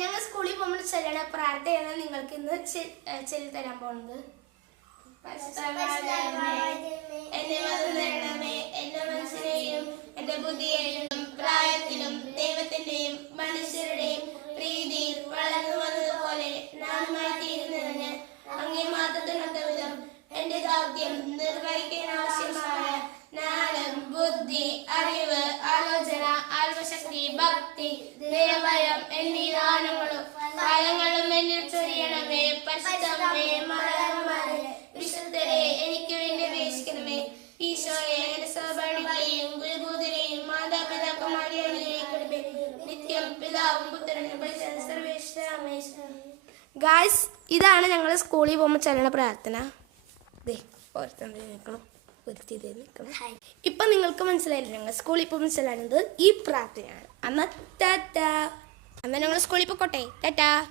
ഞങ്ങൾ സ്കൂളിൽ പോകുമ്പോൾ ചെല്ലണ പ്രാർത്ഥനയാണ് നിങ്ങൾക്ക് ഇന്ന് ചൊല്ലി തരാൻ പോകുന്നത്. എന്റെ മനസ്സിനെയും എന്റെ ബുദ്ധിയെയും പ്രായത്തിലും ദൈവത്തിന്റെയും മനുഷ്യരുടെയും പ്രീതിയിൽ വളർന്നു വന്നതുപോലെ നാനുമായി തീരുന്നതിന് അങ്ങേ മാത്രത്തിനൊത്ത വിധം എന്റെ ദൗത്യം നിർവഹിക്കാൻ ആവശ്യമായ ജ്ഞാനം, ബുദ്ധി, അറിവ്, ആലോചന, ആത്മശക്തി, ഭക്തി, ദൈവഭയം എന്നീ ദാനങ്ങളും ഫലങ്ങളും എന്നിൽ ചൊരിയണമേ. പരിശുദ്ധമേ, മാതാവേ, വിശുദ്ധരെ എനിക്ക് വേണ്ടി അപേക്ഷിക്കണമേ. ഈശോയെ എന്റെ സഹപാഠികളെയും ഗുരുഭൂതരെയും മാതാപിതാക്കന്മാരെ അനുഗ്രഹിക്കണമേ. നിത്യം പിതാവും പുത്രനും പരിശുദ്ധ സർവേശ്വരമേ. ഗായ്സ്, ഇതാണ് ഞങ്ങൾ സ്കൂളിൽ പോകുമ്പോൾ ചെല്ലണ പ്രാർത്ഥന. ഇപ്പൊ നിങ്ങൾക്ക് മനസ്സിലായില്ല ഞങ്ങൾ സ്കൂളിൽ പോകുമ്പോൾ ചെല്ലുന്നത് ഈ പ്രാർത്ഥനയാണ്. അന്ന് ഞങ്ങൾ സ്കൂളിൽ പോയിക്കോട്ടെ. ടാറ്റാ.